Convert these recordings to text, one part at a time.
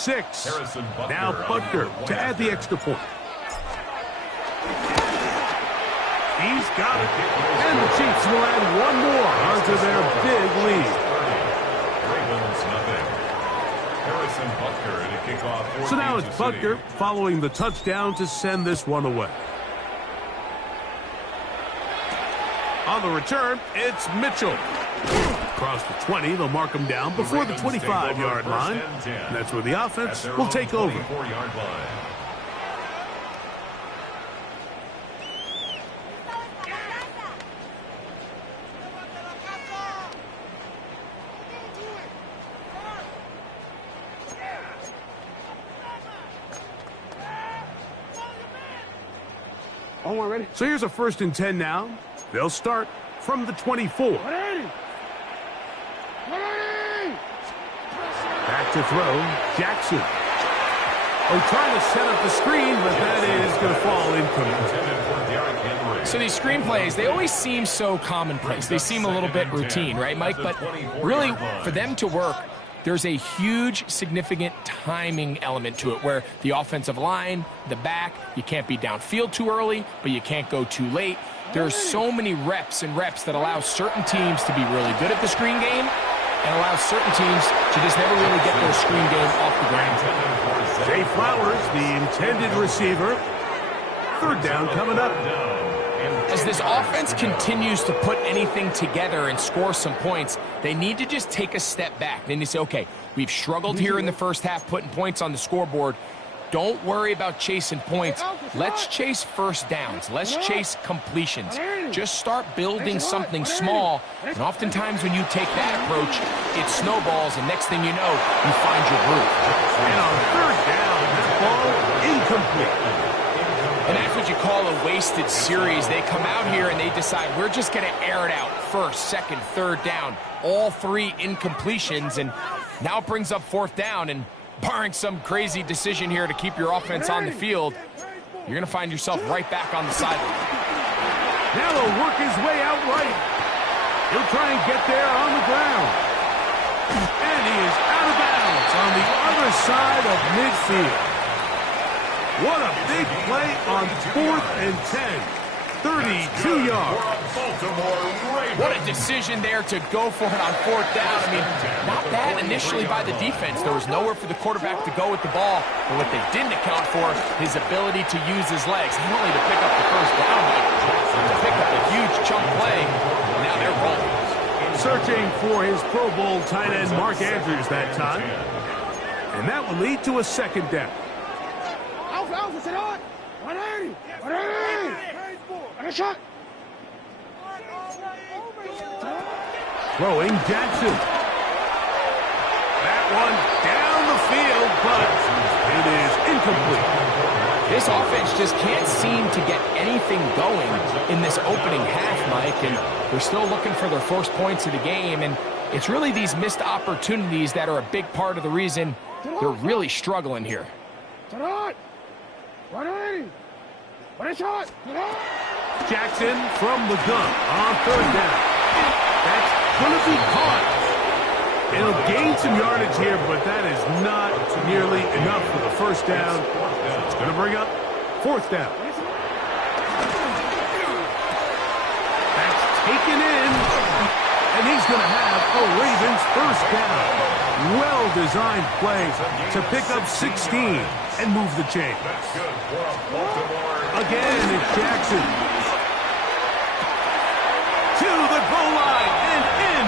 6. Now Butker to add the extra point. He's got it. And the Chiefs will add one more onto their big lead. So now it's Butker following the touchdown to send this one away. On the return, it's Mitchell. Across the 20, they'll mark him down before the 25-yard line. And that's where the offense will take over. So here's a 1st and 10 now. They'll start from the 24. Back to throw, Jackson. Oh, trying to set up the screen, but that is going to fall incomplete. So these screen plays, they always seem so commonplace. They seem a little bit routine, right, Mike? But really, for them to work, there's a huge, significant timing element to it where the offensive line, the back, you can't be downfield too early, but you can't go too late. There's so many reps and reps that allow certain teams to be really good at the screen game and allow certain teams to just never really get their screen game off the ground. Zay Flowers, the intended receiver. 3rd down coming up. As this offense continues to put anything together and score some points, they need to just take a step back. Then they say, okay, we've struggled here in the first half putting points on the scoreboard. Don't worry about chasing points. Let's chase first downs. Let's chase completions. Just start building something small. And oftentimes when you take that approach, it snowballs, and next thing you know, you find your groove. And on 3rd down, that ball incomplete. And that's what you call a wasted series. They come out here and they decide, we're just going to air it out. 1st, 2nd, 3rd down. All 3 incompletions, and now it brings up 4th down, and barring some crazy decision here to keep your offense on the field, you're going to find yourself right back on the sideline. Now he'll work his way out right. He'll try and get there on the ground. And he is out of bounds on the other side of midfield. What a big play on 4th and 10. 32 yards. What a decision there to go for it on 4th down. I mean, not bad initially by the defense. There was nowhere for the quarterback to go with the ball. But what they didn't account for, his ability to use his legs. Not only to pick up the 1st down, but to pick up a huge chunk play. Now they're rolling. Searching for his Pro Bowl tight end Mark Andrews that time. And that will lead to a 2nd down. Throwing Jackson. That one down the field, but it is incomplete. This offense just can't seem to get anything going in this opening half, Mike, and they're still looking for their first points of the game, and it's really these missed opportunities that are a big part of the reason they're really struggling here. Jackson from the gun on 3rd down. That's going to be caught. It'll gain some yardage here, but that is not nearly enough for the 1st down. It's going to bring up 4th down. That's taken in, and he's going to have a Ravens 1st down. Well-designed play to pick up 16 and move the chain. Again, it's Jackson. To the goal line and in.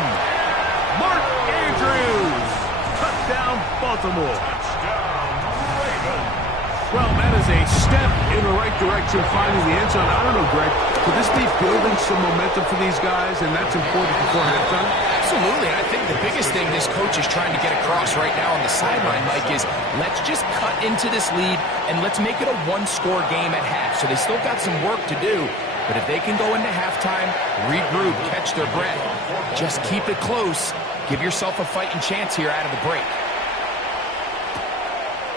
Mark Andrews. Touchdown, Baltimore. Well, that is a step in the right direction, finding the end zone. I don't know, Greg, could this be building some momentum for these guys, and that's important before halftime? Absolutely. I think the biggest thing this coach is trying to get across right now on the sideline, Mike, is let's just cut into this lead and let's make it a one-score game at half. So they still got some work to do, but if they can go into halftime, regroup, catch their breath, just keep it close, give yourself a fighting chance here out of the break.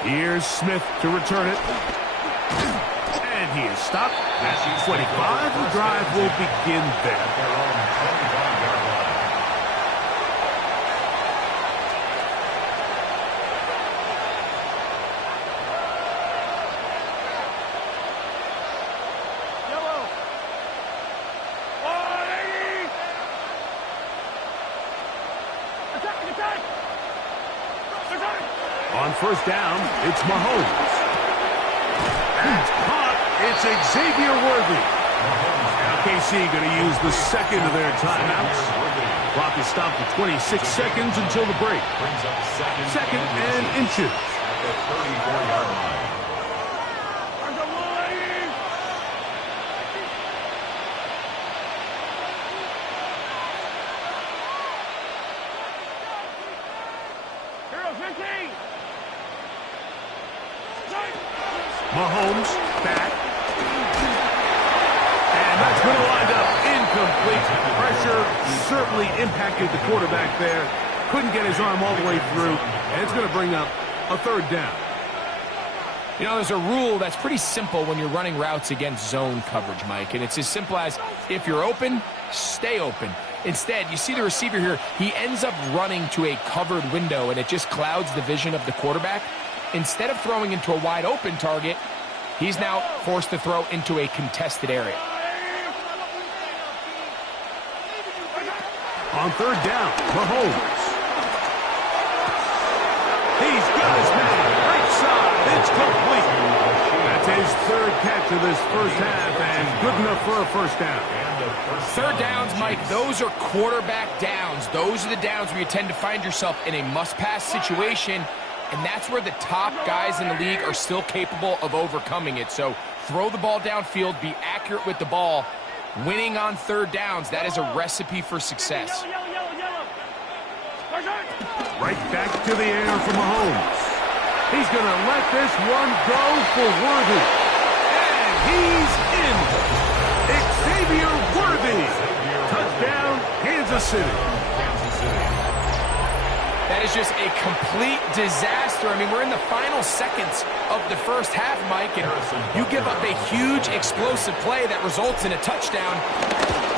Here's Smith to return it. And he is stopped at 25. The drive will begin there. On first down, it's Mahomes. That's caught. It's Xavier Worthy. Now KC going to use the second of their timeouts. Clock is stopped at 26 seconds until the break. Second and inches. At the 34-yard line. Mahomes back. And that's going to wind up incomplete. Pressure certainly impacted the quarterback there. Couldn't get his arm all the way through. And it's going to bring up a third down. You know, there's a rule that's pretty simple when you're running routes against zone coverage, Mike. And it's as simple as, if you're open, stay open. Instead, you see the receiver here, he ends up running to a covered window, and it just clouds the vision of the quarterback. Instead of throwing into a wide open target, he's now forced to throw into a contested area. On third down, Mahomes. He's got his man. Right side. It's complete. That's his third catch of this first half, and good enough for a first down. Third downs, Mike, those are quarterback downs. Those are the downs where you tend to find yourself in a must-pass situation, and that's where the top guys in the league are still capable of overcoming it. So throw the ball downfield, be accurate with the ball. Winning on third downs, that is a recipe for success. Right back to the air for Mahomes. He's going to let this one go for Worthy. And he's in. Xavier Worthy. Touchdown, Kansas City. That is just a complete disaster. I mean, we're in the final seconds of the first half, Mike, and you give up a huge explosive play that results in a touchdown.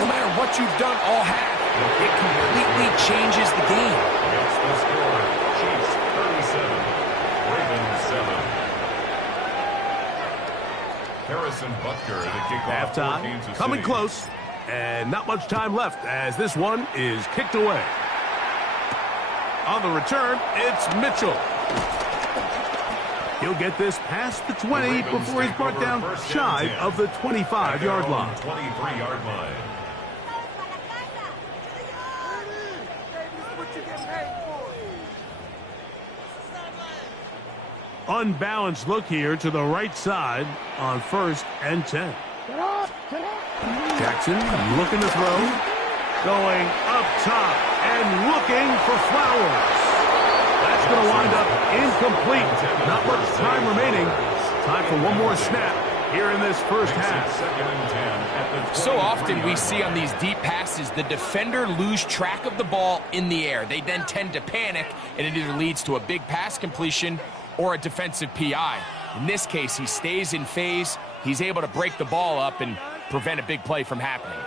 No matter what you've done all half, it completely changes the game. That's the score. Chiefs 37, Ravens 7. Harrison Butker, the kickoff. Halftime, coming close, and not much time left as this one is kicked away. On the return, it's Mitchell. He'll get this past the 20 before he's brought down shy of the 25-yard line. 23-yard line. Unbalanced look here to the right side on first and 10. Jackson looking to throw. Going up top and looking for Flowers. That's going to wind up incomplete. Not much time remaining. Time for one more snap here in this first half. So often we see on these deep passes, the defender lose track of the ball in the air. They then tend to panic, and it either leads to a big pass completion or a defensive PI. In this case, he stays in phase. He's able to break the ball up and prevent a big play from happening.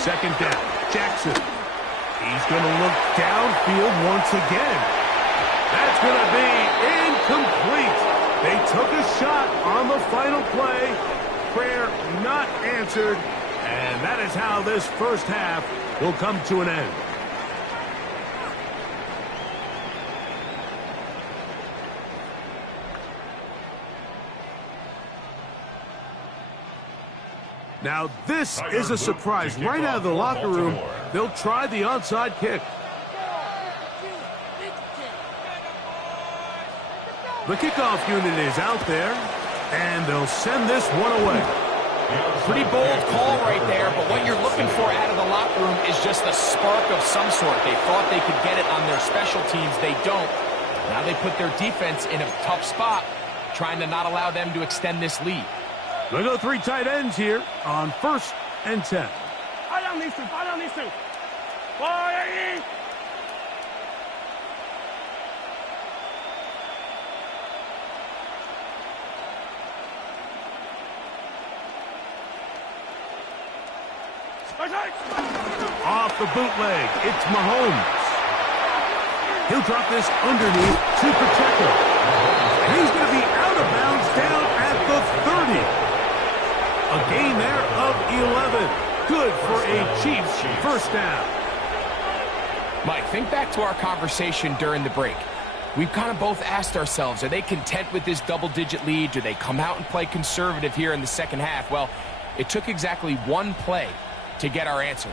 Second down, Jackson. He's going to look downfield once again. That's going to be incomplete. They took a shot on the final play. Prayer not answered. And that is how this first half will come to an end. Now, this is a surprise. Right out of the locker room, they'll try the onside kick. The kickoff unit is out there, and they'll send this one away. Pretty bold call right there, but what you're looking for out of the locker room is just a spark of some sort. They thought they could get it on their special teams. They don't. Now they put their defense in a tough spot, trying to not allow them to extend this lead. They go three tight ends here on first and 10. Off the bootleg, it's Mahomes. He'll drop this underneath to protect him. And he's going to be out of bounds down at the 30. A gain there of 11. Good for a Chiefs first down. Mike, think back to our conversation during the break. we've kind of both asked ourselves, are they content with this double-digit lead? Do they come out and play conservative here in the second half? Well, it took exactly one play to get our answer.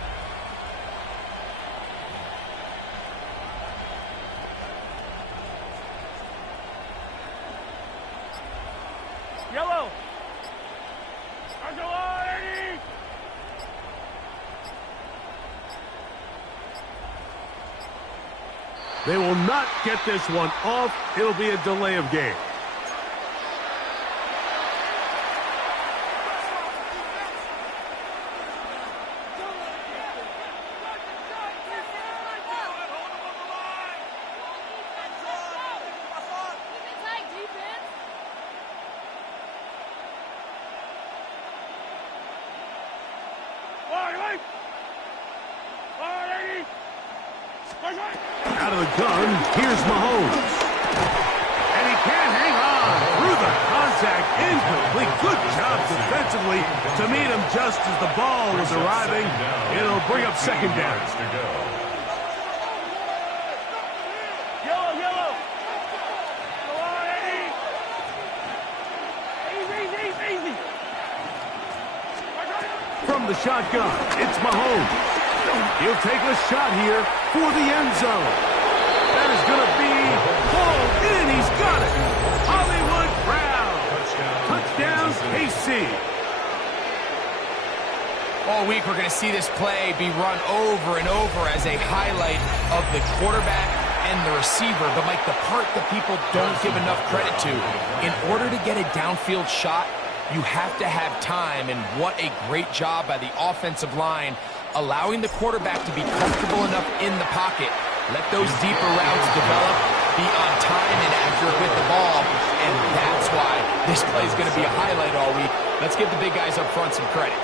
Yellow. They will not get this one off. It'll be a delay of game. Out of the gun, here's Mahomes. And he can't hang on through the contact. Incomplete. Good job defensively to meet him just as the ball was arriving. It'll bring up second down. Yellow. Go on, Eddie. Easy. From the shotgun, it's Mahomes. He'll take a shot here for the end zone. That is going to be pulled in. He's got it. Hollywood Brown. Touchdown, KC. All week we're going to see this play be run over and over as a highlight of the quarterback and the receiver. But, Mike, the part that people don't give enough credit to, in order to get a downfield shot, you have to have time. And what a great job by the offensive line, allowing the quarterback to be comfortable enough in the pocket, let those deeper routes develop, be on time and accurate with the ball, and that's why this play is going to be a highlight all week. Let's give the big guys up front some credit.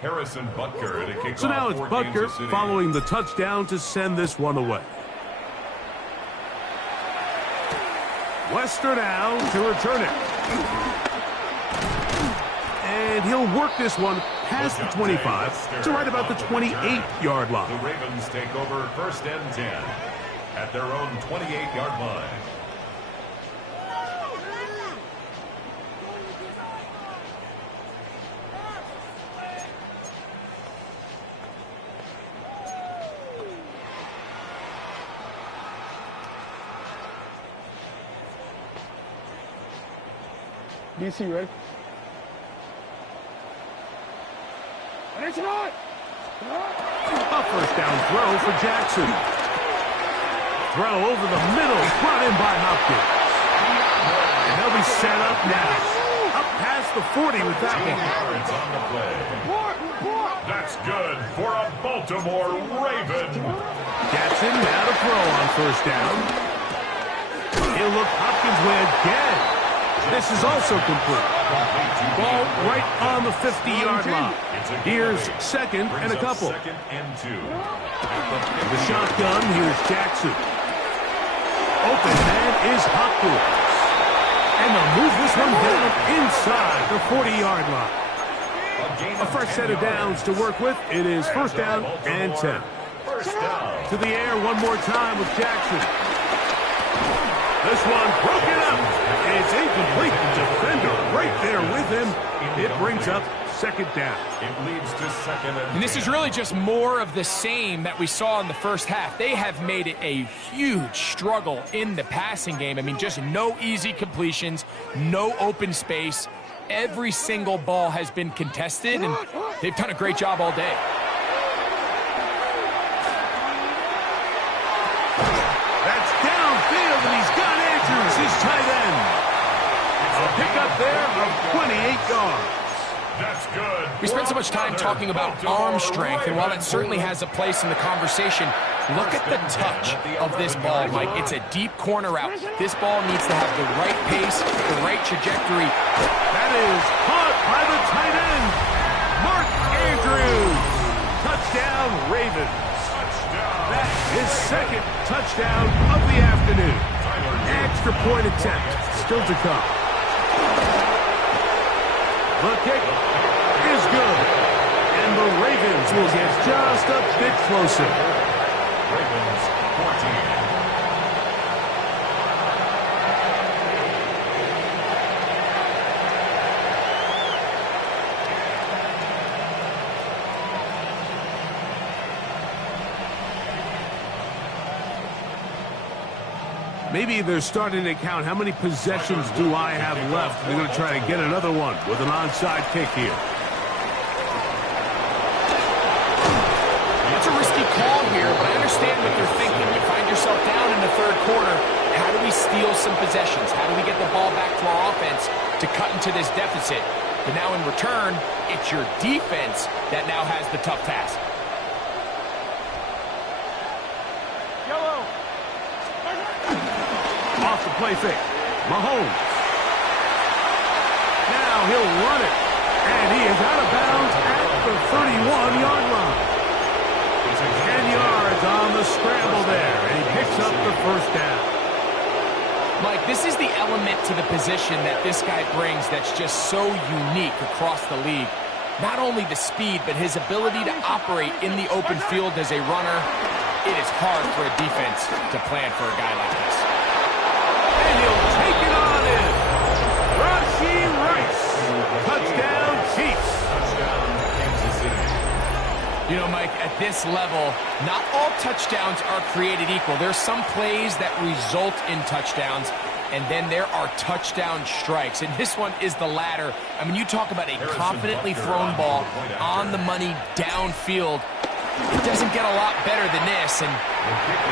Harrison Butker to kick So now off it's for Butker Kansas City. following the touchdown to send this one away. Wester now to return it. And he'll work this one past the 25 to right about the 28-yard line. The Ravens take over 1st and 10 at their own 28-yard line. DC, ready? A first down throw for Jackson. Throw over the middle, brought in by Hopkins. And they'll be set up now. Up past the 40 with that one. Yards on the play. That's good for a Baltimore Raven. Jackson now to throw on first down. He'll look Hopkins' way again. This is also complete. Ball right on the 50-yard line. Here's second and a couple. Second and 2. The shotgun, here's Jackson. Open man is Hopkins. And they'll move this one down inside the 40-yard line. A fresh set of downs to work with. It is first down and 10. First down. To the air one more time with Jackson. This one broken up. It's incomplete. Defender right there with him. It brings up second down. It leads to second And this is really just more of the same that we saw in the first half. They have made it a huge struggle in the passing game. I mean, just no easy completions, no open space. Every single ball has been contested, and they've done a great job all day. That's downfield, and he's got Andrews, his tight end. A pickup there of 28 yards. That's good. We spent so much time talking about arm strength, and while that certainly has a place in the conversation, look at the touch of this ball, Mike. It's a deep corner out. This ball needs to have the right pace, the right trajectory. That is caught by the tight end, Mark Andrews. Touchdown, Ravens. That is second touchdown of the afternoon. Extra point attempt still to come. The kick is good. And the Ravens will get just a bit closer. Ravens 14. Maybe they're starting to count how many possessions do I have left. They're going to try to get another one with an onside kick here. It's a risky call here, but I understand what they're thinking. You find yourself down in the third quarter. How do we steal some possessions? How do we get the ball back to our offense to cut into this deficit? But now in return, it's your defense that now has the tough task. Off the play fake. Mahomes. Now he'll run it. And he is out of bounds at the 31-yard line. 10 yards on the scramble there. And he picks up the first down. Mike, this is the element to the position that this guy brings that's just so unique across the league. Not only the speed, but his ability to operate in the open field as a runner. It is hard for a defense to plan for a guy like this. And he'll take it on in. Rashee Rice. Touchdown, Chiefs. Touchdown, Kansas City. You know, Mike, at this level, not all touchdowns are created equal. There's some plays that result in touchdowns, and then there are touchdown strikes. And this one is the latter. I mean, you talk about a confidently thrown ball on the money downfield. It doesn't get a lot better than this, and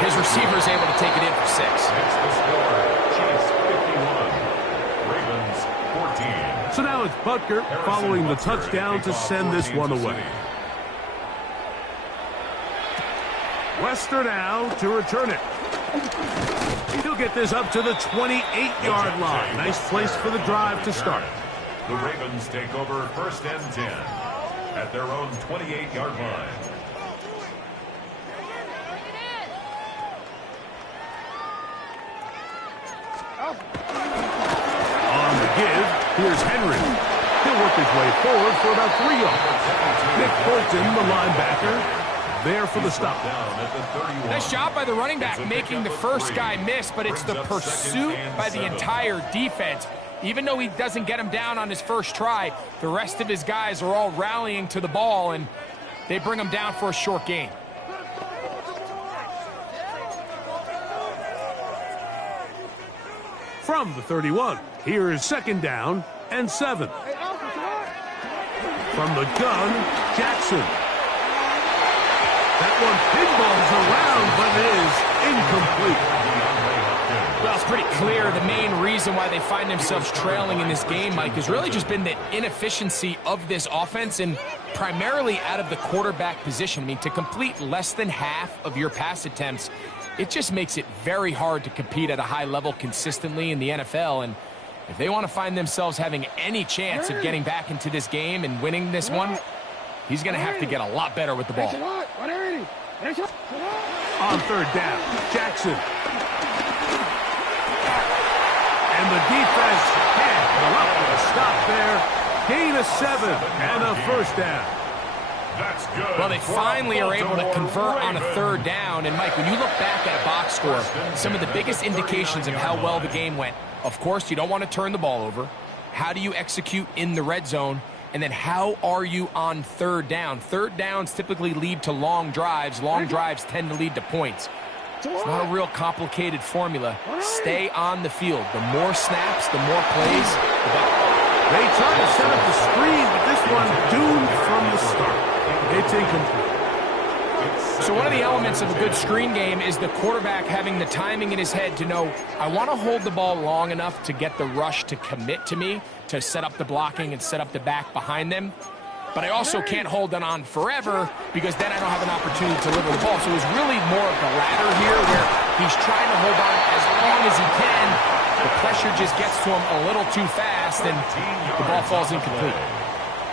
his receiver is able to take it in for 6. That's the score. Chiefs 51. Ravens 14. So now it's Butker following the touchdown to send this one away. Wester now to return it. He'll get this up to the 28-yard line. Nice place for the drive to start. The Ravens take over 1st and 10 at their own 28-yard line. On the give, here's Henry. He'll work his way forward for about 3 yards. Nick Bolton, the linebacker, there for the stop. Nice job by the running back making the first guy miss, but it's the pursuit by the entire defense. Even though he doesn't get him down on his first try, the rest of his guys are all rallying to the ball, and they bring him down for a short gain. From the 31, here is 2nd down and 7. From the gun, Jackson. That one pinballs around, but it is incomplete. Well, it's pretty clear the main reason why they find themselves trailing in this game, Mike, has really just been the inefficiency of this offense and primarily out of the quarterback position. I mean, to complete less than half of your pass attempts, it just makes it very hard to compete at a high level consistently in the NFL. And if they want to find themselves having any chance of getting back into this game and winning this one, he's going to have to get a lot better with the ball. On 3rd down, Jackson. And the defense can't come up with a stop there. Gain of 7 and a 1st down. That's good. Well, they finally are able to convert on a 3rd down. And, Mike, when you look back at a box score, some of the biggest indications of how well the game went, of course, you don't want to turn the ball over. How do you execute in the red zone? And then how are you on 3rd down? 3rd downs typically lead to long drives. Long drives tend to lead to points. It's not a real complicated formula. Stay on the field. The more snaps, the more plays, the better. They try to set up the screen, but this one doomed from the start. It's incomplete. So one of the elements of a good screen game is the quarterback having the timing in his head to know, I want to hold the ball long enough to get the rush to commit to me, to set up the blocking and set up the back behind them. But I also can't hold it on forever because then I don't have an opportunity to deliver the ball. So it was really more of the latter here where he's trying to hold on as long as he can. The pressure just gets to him a little too fast and the ball falls incomplete.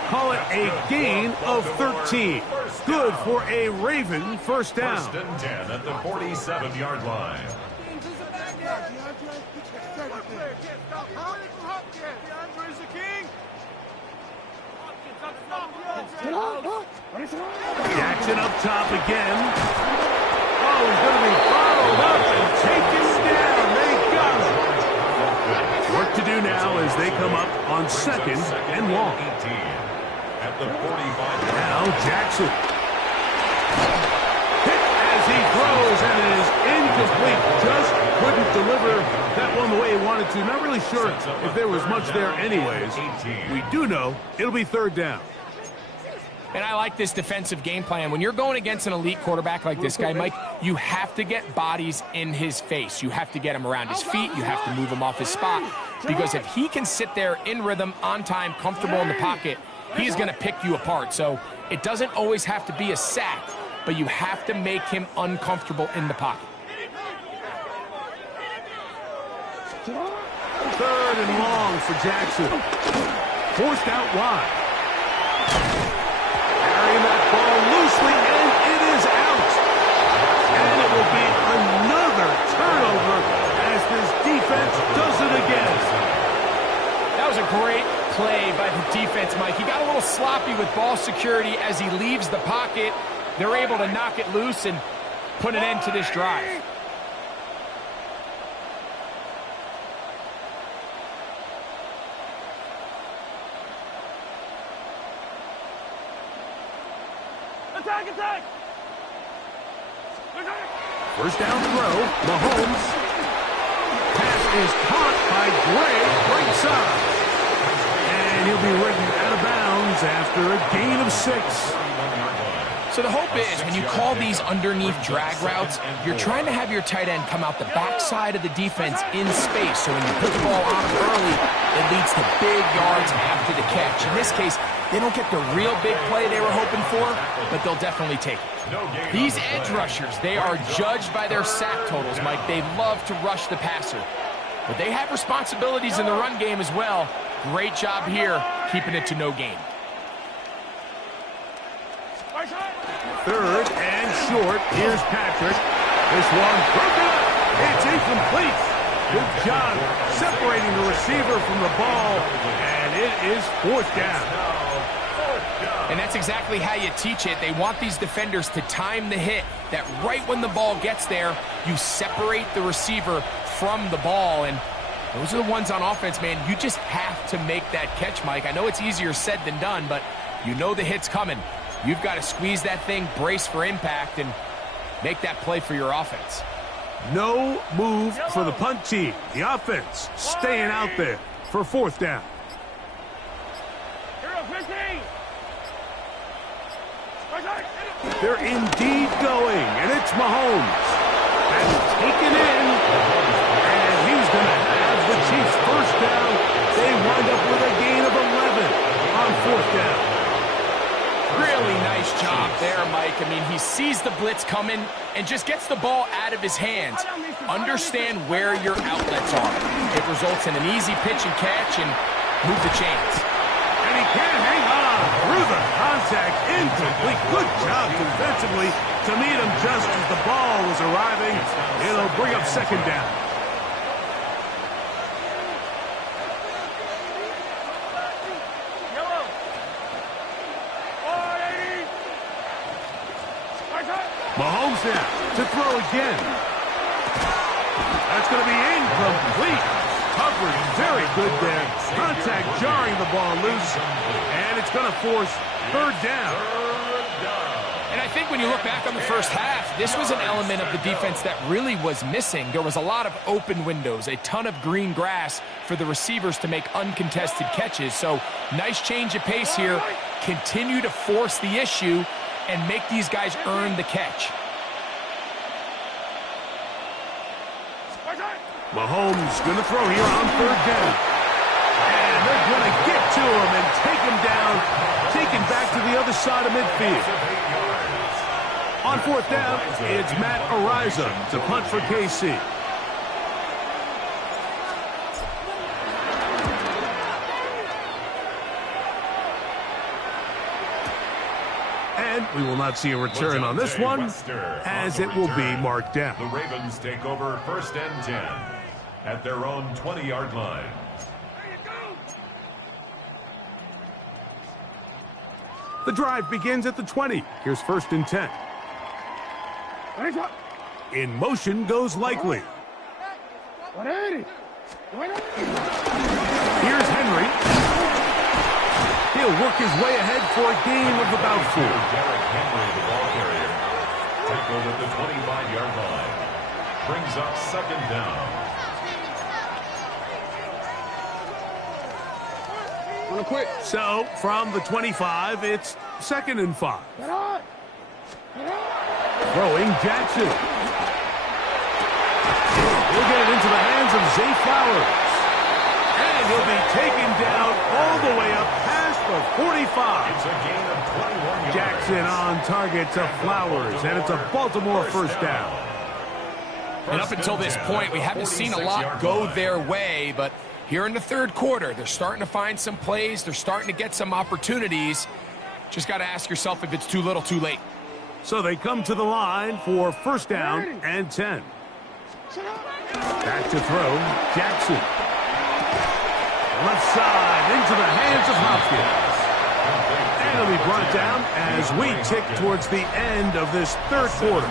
Call it a gain of 13. Good for a Raven 1st down. 1st and 10 at the 47-yard line. Jackson up top again. Oh, he's going to be followed up and taken down. They got him. Work to do now as they come up on 2nd and long. At the 45. Now Jackson. Hit as he throws, and it is incomplete. Just couldn't deliver that one the way he wanted to. Not really sure if there was much there anyways. We do know it'll be 3rd down. And I like this defensive game plan. When you're going against an elite quarterback like this guy, Mike, you have to get bodies in his face. You have to get him around his feet. You have to move him off his spot. Because if he can sit there in rhythm, on time, comfortable in the pocket, he is going to pick you apart. So it doesn't always have to be a sack, but you have to make him uncomfortable in the pocket. 3rd and long for Jackson. Forced out wide. Carrying that ball loosely, and it is out. And it will be another turnover as this defense does it again. That was a great play by the defense, Mike. He got a little sloppy with ball security as he leaves the pocket. They're able to knock it loose and put an end to this drive. Attack! First down throw, Mahomes. Pass is caught by Gray, right side. And he'll be ridden out of bounds after a gain of 6. So the hope is when you call these underneath drag routes, you're trying to have your tight end come out the backside of the defense in space. So when you put the ball on him early, it leads to big yards after the catch. In this case, they don't get the real big play they were hoping for, but they'll definitely take it. These edge rushers, they are judged by their sack totals, Mike. They love to rush the passer. But they have responsibilities in the run game as well. Great job here, keeping it to no gain. 3rd and short. Here's Patrick. This one broken up. It's incomplete. Good job separating the receiver from the ball, and it is 4th down. And that's exactly how you teach it. They want these defenders to time the hit, that right when the ball gets there, you separate the receiver from the ball. And those are the ones on offense, man. You just have to make that catch, Mike. I know it's easier said than done, but you know the hit's coming. You've got to squeeze that thing, brace for impact, and make that play for your offense. No move for the punt team. The offense staying out there for 4th down. They're indeed going, and it's Mahomes. That's taken in, and he's going to have the Chiefs' 1st down. They wind up with a gain of 11 on 4th down. Really nice job there, Mike. I mean, he sees the blitz coming and just gets the ball out of his hands. Understand where your outlets are. It results in an easy pitch and catch and move the chains. And he can't hang on through the contact. Incomplete. Good job defensively to meet him just as the ball was arriving. It'll bring up 2nd down. Mahomes now to throw again. That's going to be incomplete. Coverage very good there. Contact jarring the ball loose. And it's going to force 3rd down. And I think when you look back on the first half, this was an element of the defense that really was missing. There was a lot of open windows, a ton of green grass for the receivers to make uncontested catches. So nice change of pace here. Continue to force the issue and make these guys earn the catch. Mahomes going to throw here on 3rd down. And they're going to get to him and take him down, taken back to the other side of midfield. On 4th down, it's Matt Ariza to punt for KC. And we will not see a return on this one, as it will be marked down. The Ravens take over 1st and 10 at their own 20-yard line. The drive begins at the 20. Here's 1st and 10. In motion goes Likely. Here's Henry. He'll work his way ahead for a gain of about 4. Derrick Henry, the ball carrier, tackled at the 25-yard line. Brings up 2nd down. So, from the 25, it's 2nd and 5. Throwing Jackson. He'll get it into the hands of Zay Flowers. And he'll be taken down all the way up past the 45. It's a gain of 21 yards. Jackson on target to Flowers, and it's a Baltimore 1st down. And up until this point, we haven't seen a lot go their way, but here in the 3rd quarter, they're starting to find some plays. They're starting to get some opportunities. Just got to ask yourself if it's too little, too late. So they come to the line for 1st down and 10. Back to throw, Jackson. Left side into the hands of Hopkins. And he'll be brought down as we tick towards the end of this 3rd quarter.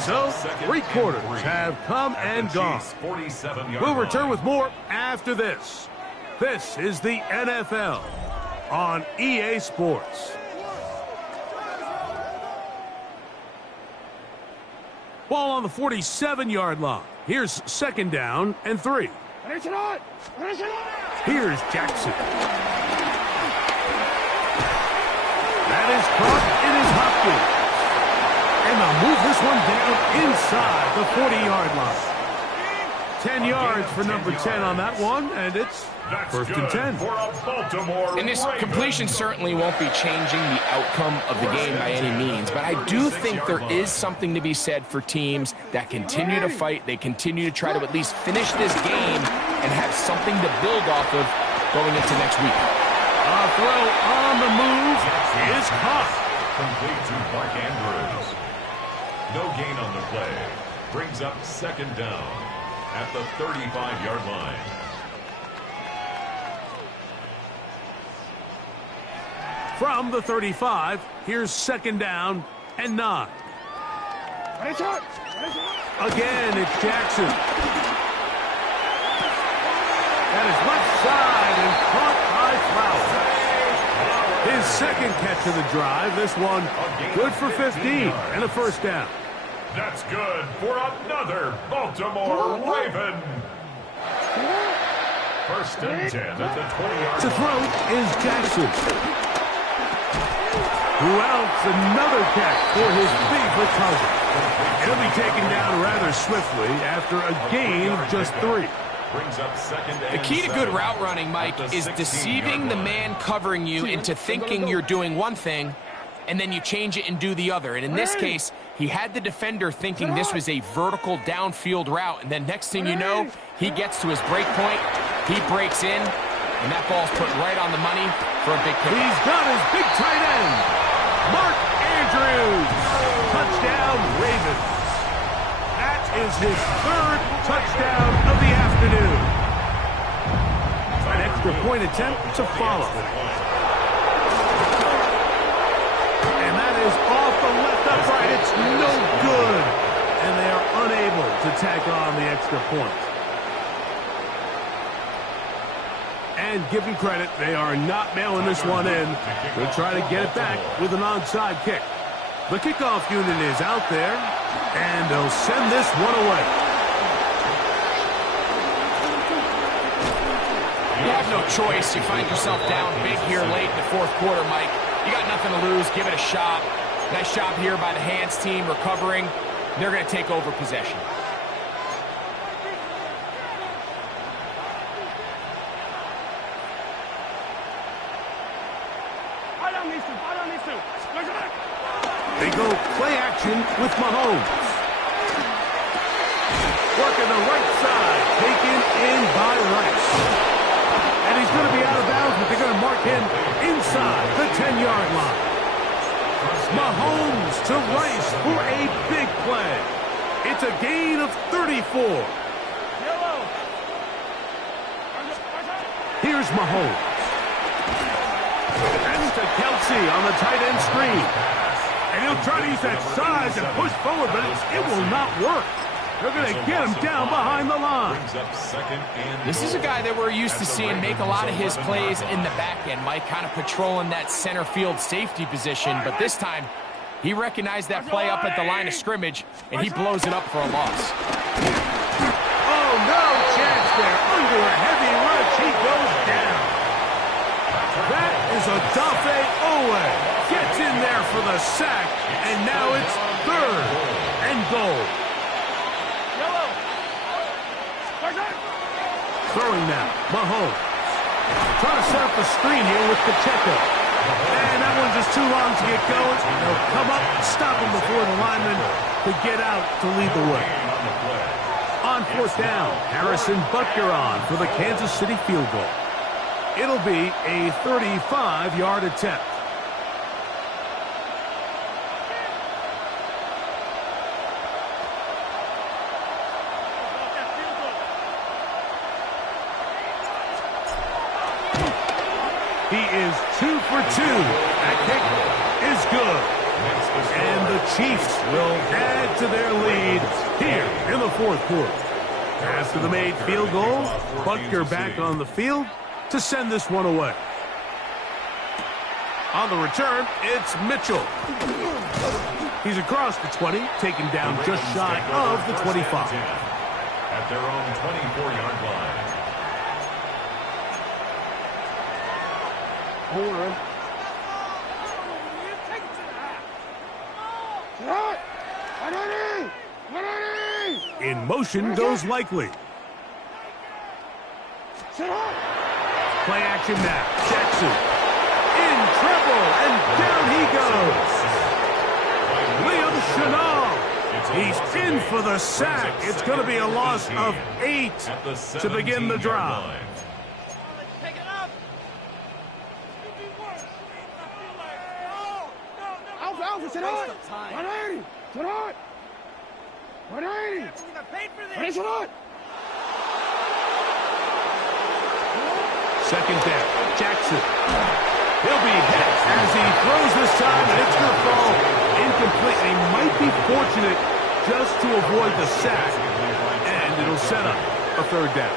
So, 3 quarters have come and gone. We'll return with more after this. This is the NFL on EA Sports. Ball on the 47-yard line. Here's 2nd down and 3. Here's Jackson. That is caught. It is Hopkins. And they'll move this one down inside the 40-yard line. 10 yards for number 10 on that one, and it's 1st and 10. And this completion certainly won't be changing the outcome of the game by any means, but I do think there is something to be said for teams that continue to fight. They continue to try to at least finish this game and have something to build off of going into next week. A throw on the move is caught. Complete to Mark Andrews. No gain on the play. Brings up 2nd down at the 35-yard line. From the 35, here's 2nd down and 9. Again, it's Jackson. That is left side and caught by Flowers. His 2nd catch of the drive. This one good for 15 and a 1st down. That's good for another Baltimore Raven. 1st and 10 at the 20-yard line. To throw is Jackson. Who else? Another catch for his favorite target. He'll be taken down rather swiftly after a gain of just 3. Brings up 2nd and The key to good route running, Mike, is deceiving the man covering you into thinking you're doing one thing, and then you change it and do the other. And in this case, he had the defender thinking this was a vertical downfield route, and then next thing you know, he gets to his break point, he breaks in, and that ball's put right on the money for a big kick. He's got his big tight end, Mark Andrews. Touchdown, Ravens. That is his 3rd touchdown of the afternoon. An extra point attempt to follow. And that is off the left upright. It's no good. And they are unable to tack on the extra point. And give them credit, they are not mailing this one in. They'll try to get it back with an onside kick. The kickoff unit is out there, and they'll send this one away. You have no choice. You find yourself down big here late in the 4th quarter, Mike. You got nothing to lose. Give it a shot. Nice job here by the hands team recovering. They're going to take over possession. They go play action with Mahomes. Working the right side, taken in by Rice. And he's going to be out of bounds, but they're going to mark him inside the 10-yard line. Mahomes to Rice for a big play. It's a gain of 34. Here's Mahomes. That's to Kelsey. see on the tight end screen. And he'll try to use that size and push forward, but it will not work. They're going to get him down behind the line. This is a guy that we're used to seeing make a lot of his plays in the back end, Mike, kind of patrolling that center field safety position. But this time, he recognized that play up at the line of scrimmage, and he blows it up for a loss. Oh, no chance there. Under a heavy rush, he goes down. That is a Dafe Owe. Gets in there for the sack, and now it's 3rd and goal. Throwing now, Mahomes. Trying to set up the screen here with Pacheco. And that one's just too long to get going. They'll come up and stop him before the lineman could get out to lead the way. On 4th down, Harrison Butker on for the Kansas City field goal. It'll be a 35-yard attempt. He is 2 for 2. That kick is good. And the Chiefs will add to their lead here in the 4th quarter. After the made field goal, Butker back on the field to send this one away. On the return, it's Mitchell. He's across the 20, taken down just shy of the 25. At their own 24-yard line. In motion goes Likely. Play action now. Jackson in trouble, and down he goes. Liam Chenal. He's in for the sack. It's going to be a loss of 8 to begin the drive. Second down, Jackson. He'll be hit as he throws this time, and it's going to fall incomplete. He might be fortunate just to avoid the sack, and it'll set up a 3rd down.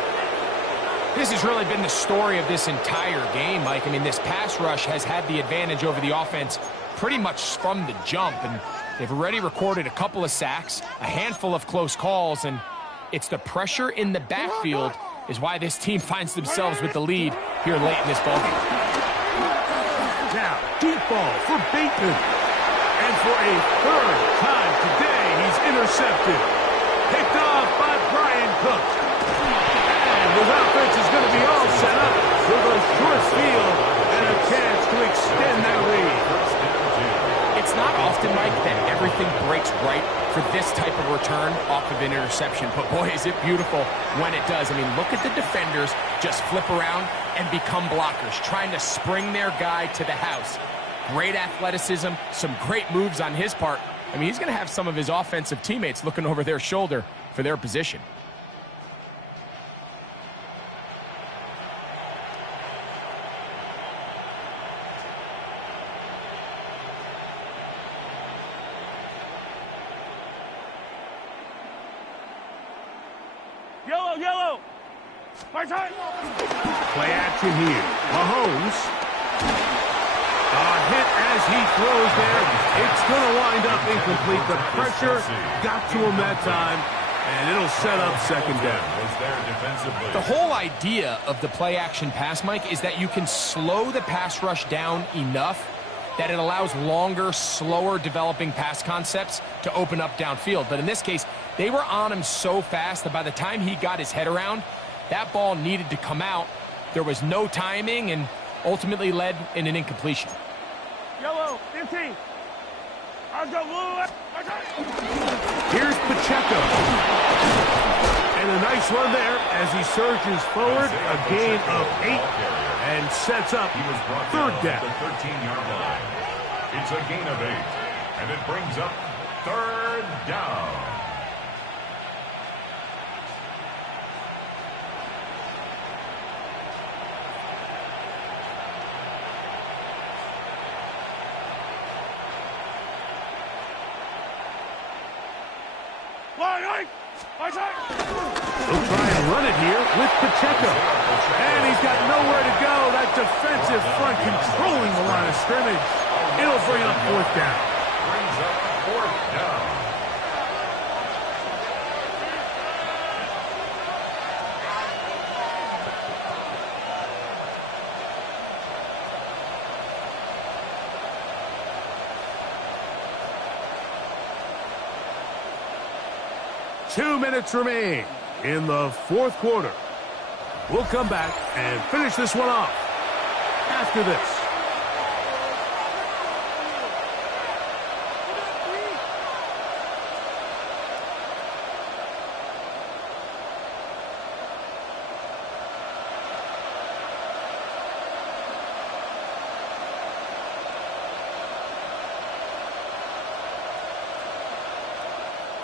This has really been the story of this entire game, Mike. I mean, this pass rush has had the advantage over the offense pretty much from the jump, and they've already recorded a couple of sacks, a handful of close calls, and it's the pressure in the backfield is why this team finds themselves with the lead here late in this ballgame. Now, deep ball for Bateman. And for a 3rd time today, he's intercepted. Picked off by Brian Cook. And his offense is going to be all set up with a short field and a chance to extend that lead. It's not often, Mike, that everything breaks right for this type of return off of an interception. But, boy, is it beautiful when it does. I mean, look at the defenders just flip around and become blockers, trying to spring their guy to the house. Great athleticism, some great moves on his part. I mean, he's going to have some of his offensive teammates looking over their shoulder for their position. Yellow. Play action here. Mahomes. A hit as he throws there. It's going to wind up incomplete. The pressure got to him that time, and it'll set up 2nd down. The whole idea of the play action pass, Mike, is that you can slow the pass rush down enough that it allows longer, slower developing pass concepts to open up downfield. But in this case, they were on him so fast that by the time he got his head around, that ball needed to come out. There was no timing and ultimately led in an incompletion. Yellow, 15. Here's Pacheco. And a nice run there as he surges forward, a gain of 8, and sets up 3rd down. The 13-yard line. It's a gain of 8, and it brings up 3rd down. He'll try and run it here with Pacheco. And he's got nowhere to go. That defensive front controlling the line of scrimmage. It'll bring up fourth down. Brings up fourth down. Two minutes remain in the fourth quarter. We'll come back and finish this one off after this.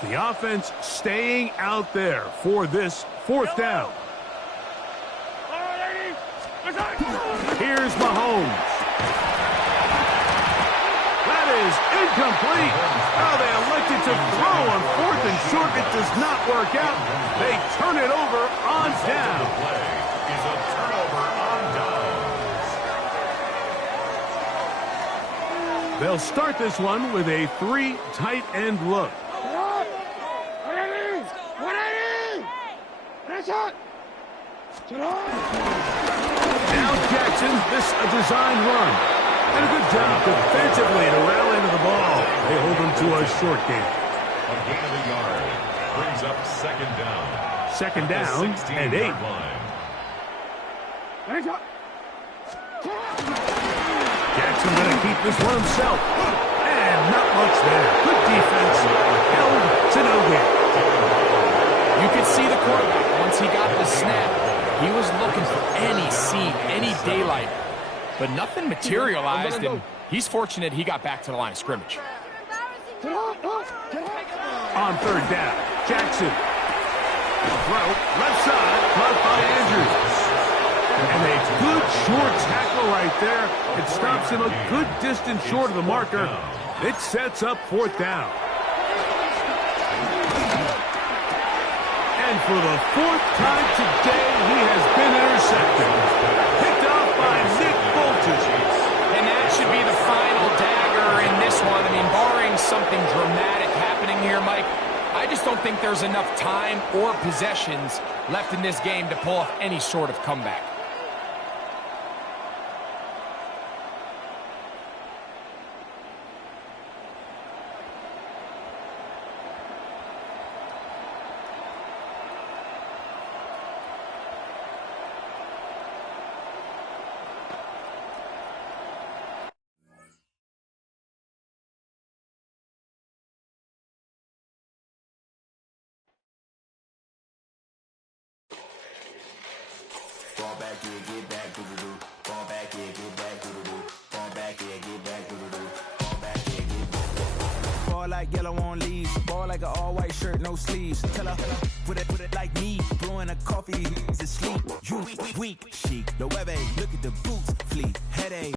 The offense staying out there for this fourth down. Here's Mahomes. That is incomplete. Oh, they elected to throw on fourth and short. It does not work out. They turn it over on down. The play is a turnover on downs. They'll start this one with a three tight end look. Now Jackson, this a designed run. And a good job defensively to rally to the ball. They hold him to a short gain. A gain of a yard brings up second down. Second down and 8. Jackson going to keep this one himself. And not much there. Good defense. Held to no gain. You could see the quarterback once he got the snap. He was looking for any seam, any daylight, but nothing materialized, and he's fortunate he got back to the line of scrimmage. On third down, Jackson. Throw, left side, caught by Andrews. And a good short tackle right there. It stops him a good distance short of the marker. It sets up fourth down. And for the fourth time today, he has been intercepted. Picked off by Nick Bolton. And that should be the final dagger in this one. I mean, barring something dramatic happening here, Mike, I just don't think there's enough time or possessions left in this game to pull off any sort of comeback. Fall back, yeah, get back, doo-doo-doo. Fall back, yeah, get back, doo-doo-doo. Fall back, yeah, get back, doo-doo-doo. Fall back, yeah, get back. Fall like yellow on leaves. Ball like an all-white shirt, no sleeves. Tell her, put it like me. Blowing a coffee, to sleep. You weak, chic. The web, look at the boots, fleet. Headache.